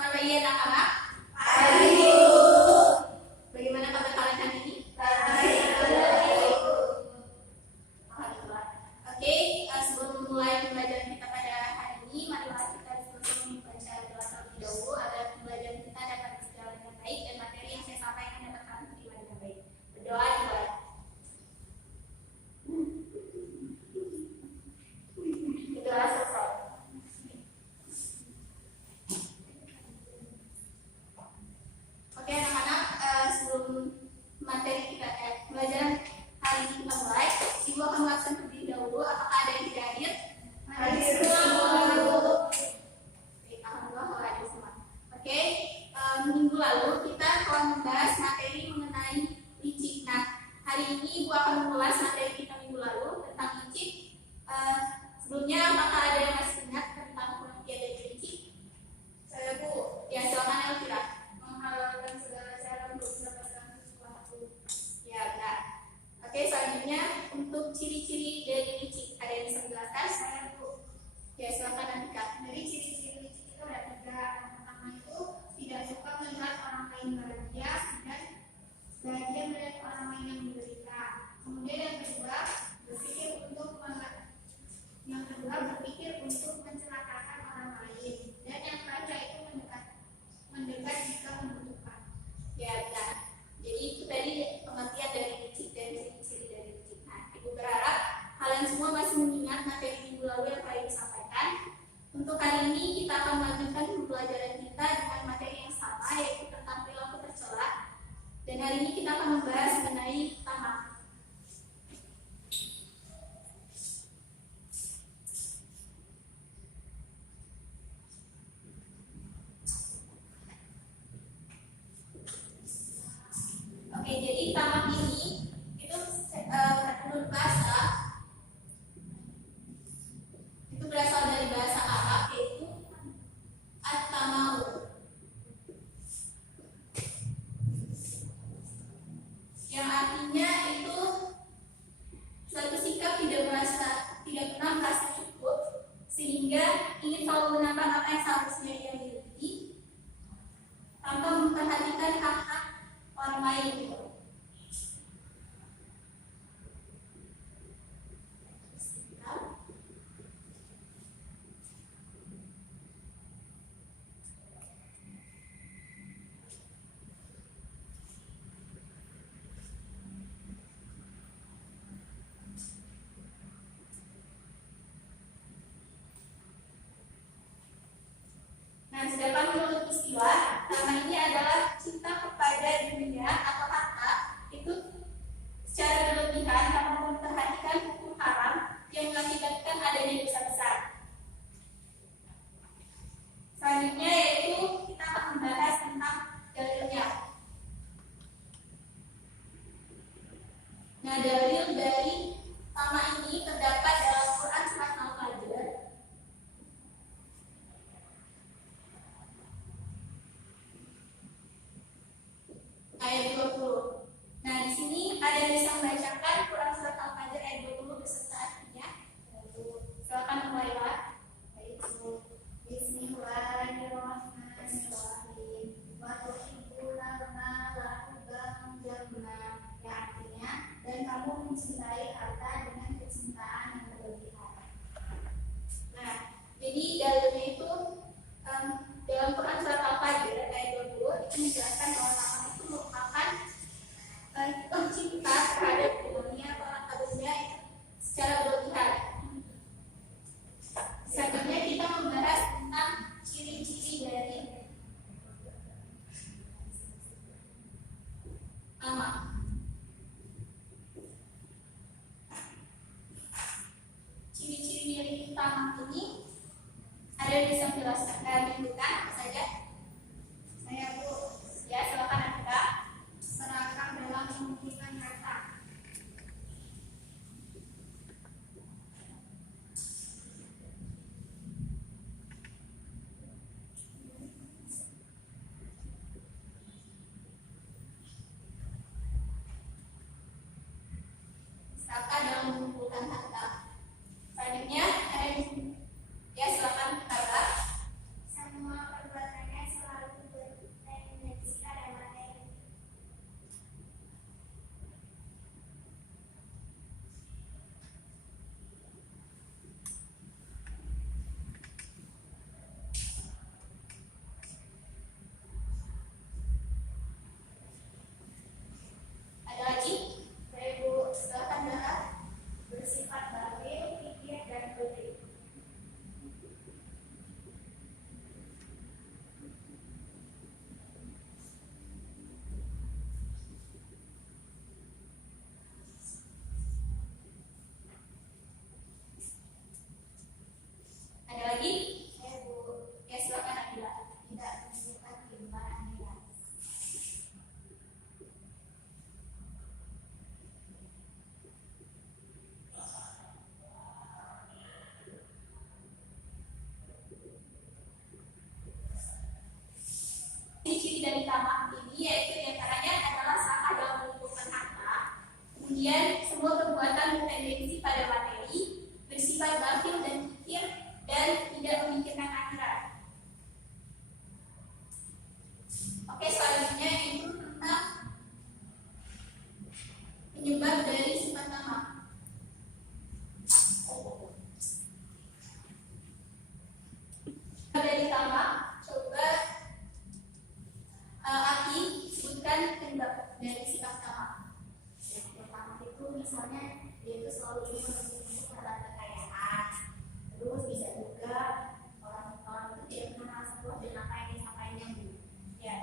Selamat pagi anak-anak. Pagi. Bagaimana kabar kalian hari ini? Baik. Alhamdulillah. Oke, sebelum memulai pembelajaran kita pada hari ini, marilah kita diskusi membaca doa terlebih dahulu agar pembelajaran kita dapat berjalan dengan baik dan materi yang saya sampaikan dapat kalian terima dengan baik. Berdoa dimulai. Doa selesai. Oke anak-anak, sebelum materi kita pelajaran hari ini kita mulai, Ibu akan melakukan terlebih dahulu. Apakah ada yang tidak hadir? Hadir semua. Oke, alhamdulillah kalau hadir semua. Oke, minggu lalu kita telah membahas materi mengenai licik. Nah, hari ini Ibu akan mengulas materi kita minggu lalu tentang licik. Sebelumnya, apakah ada yang masih ingat tentang pengertian dari licik? Saya Bu, Ya, silakan Elvira. menghalalkan segala cara untuk mendapatkan sesuatu. Ya, benar. Oke, selanjutnya untuk ciri-ciri dari licik. Ada yang bisa menjelaskan? Saya Bu, Ya, silakan Andika. dari ciri-ciri licik itu ada 3. Yang pertama itu tidak suka melihat orang lain bahagia dan bahagia melihat orang lain yang menderita. Kemudian yang kedua berpikir untuk mencelakakan orang lain. Dan yang terakhir itu mendekat jika membutuhkan. Ya, benar. Jadi itu tadi pengertian dari licik dan ciri-ciri dari licik. Nah, Ibu berharap kalian semua masih mengingat materi minggu lalu yang kalian sampaikan. Untuk hari ini kita akan melanjutkan pembelajaran kita dengan materi yang sama, yaitu tentang perilaku tercela. Dan hari ini kita akan membahas mengenai tamak. Oke, jadi tamak ini itu menurut bahasa itu berasal dari bahasa Arab, yaitu at-tamau. Yang artinya itu suatu sikap tidak pernah merasa cukup sehingga ingin selalu menambah apa yang seharusnya ia miliki tanpa memperhatikan hak-hak orang lain gitu. Nah, sedangkan menurut istilah, nama ini adalah cinta kepada dunia atau harta itu secara berlebihan tanpa memperhatikan hukum haram yang mengakibatkan adanya dosa besar. Selanjutnya yaitu kita akan membahas tentang dalilnya. Nah, dalil dari nama ini terdapat dalam Quran surat Al-Fajr ayat 20. Nah, di sini ada yang bisa membacakan Quran surat Al-Fajr ayat 20 beserta artinya. Silakan mulailah. Baik, Bu. Bismillahirrahmanirrahim. Wa tuhibbuna al-mala hubban jamma. Yang artinya, dan kamu mencintai harta dengan kecintaan yang berlebihan. Nah, jadi dalilnya itu dalam Quran surat Al-Fajr ayat 20 itu menjelaskan bahwa tamak itu merupakan cinta terhadap dunia atau harta benda secara berlebihan. Selanjutnya kita membahas tentang ciri-ciri dari tamak. Ciri-ciri dari tamak ini ada yang bisa menjelaskan menunjukkan apa saja? Saya Bu, Ya, silakan Andika. serakah dalam memikirkan harta. Serakah dalam mengumpulkan harta. Selanjutnya ada yang ya silakan Kak. Semua perbuatannya bersifat bakhil dan kikir dan tidak memikirkan akhirat. Oke, selanjutnya itu tentang penyebab dari sifat tamak. Dari tamak, coba Aki sebutkan penyebab dari sifat tamak. Yang pertama itu misalnya dia itu selalu ingin menuntut harta kekayaan. Terus bisa juga orang itu tidak pernah merasa puas dengan apa yang disampaikannya, Bu. Ya.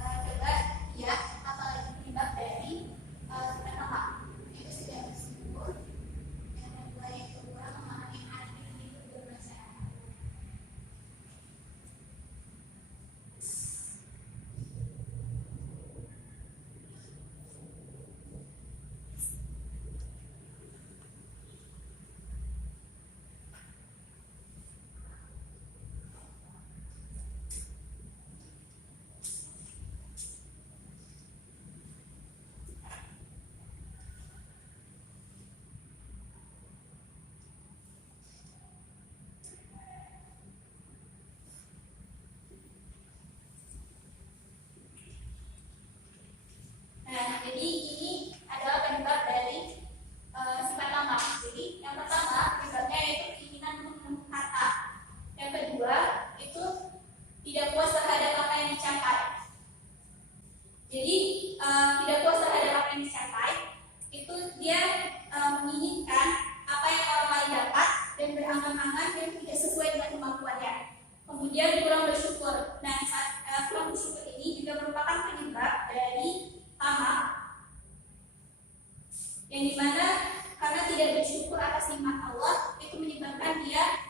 Coba ya, apalagi penyebab dari sifat tamak. Itu sudah disebut. Yang kedua itu kurang memahami arti hidup bermasyarakat. Nah, jadi ini adalah penyebab dari sifat tamak. Jadi yang pertama penyebabnya yaitu keinginan untuk menemukan harta. Yang kedua itu tidak puas terhadap apa yang dicapai. Jadi tidak puas terhadap apa yang dicapai itu dia menginginkan apa yang orang lain dapat dan berangan-angan yang tidak sesuai dengan kemampuannya. Kemudian kurang bersyukur. Nah, kurang bersyukur ini juga merupakan penyebab dari tamak, yang dimana karena tidak bersyukur atas nikmat Allah itu menyebabkan dia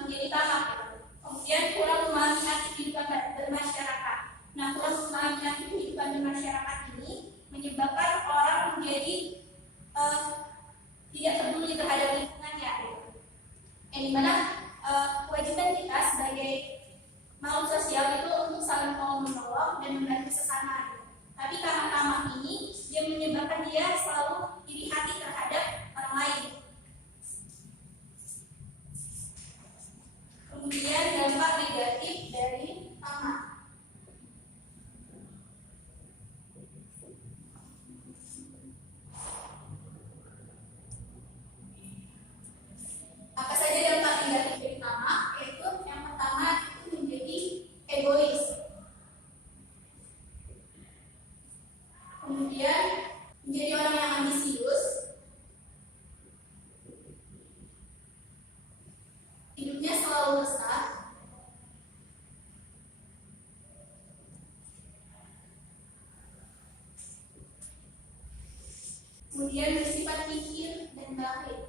menjadi tamak. Kemudian kurang memahami arti kehidupan bermasyarakat. Nah, kurang memahami arti kehidupan bermasyarakat ini menyebabkan orang menjadi tidak peduli terhadap lingkungannya. Yang dimana kewajiban kita sebagai makhluk sosial itu untuk saling tolong menolong dan membantu sesama. Tapi karena tamak ini dia menyebabkan dia selalu iri hati terhadap orang lain. Kemudian dampak negatif dari tamak. Apa saja dampak negatif dari tamak? Yaitu yang pertama itu menjadi egois. Kemudian menjadi orang yang ambisius, hidupnya selalu besar, kemudian bersifat kikir dan bakhil.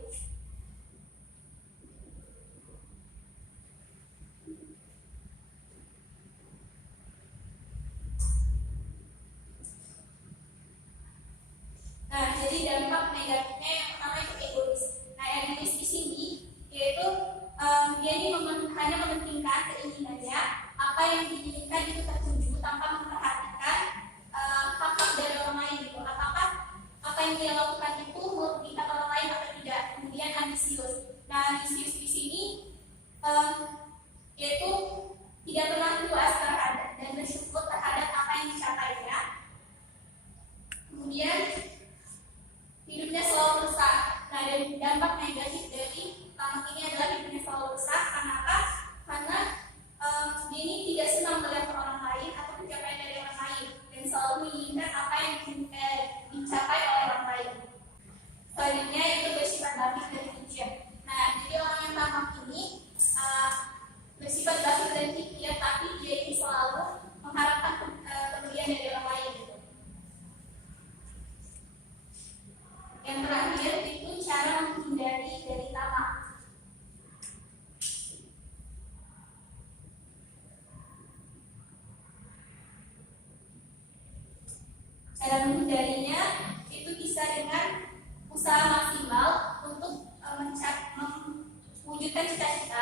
Nah, jadi dampak negatifnya yang pertama itu egois. Nah, egois di sini yaitu dia ini hanya mementingkan keinginannya, apa yang diinginkan itu tertuju tanpa memperhatikan hak-hak dari orang lain. Gitu. Apakah apa yang dia lakukan itu merugikan orang lain atau tidak? Kemudian ambisius. Nah, ambisius di sini yaitu tidak pernah puas terhadap dan bersyukur terhadap apa yang dicapainya. Kemudian hidupnya selalu rusak. Nah, dan dampak negatif dari tamak ini adalah hidupnya selalu rusak. Kenapa? Karena dia ini tidak senang melihat orang lain atau pencapaian dari orang lain dan selalu menginginkan apa yang dicapai oleh orang lain. Selanjutnya itu bersifat bakhil dan kikir. Nah, Cara menghindarinya itu bisa dengan usaha maksimal untuk mewujudkan cita-cita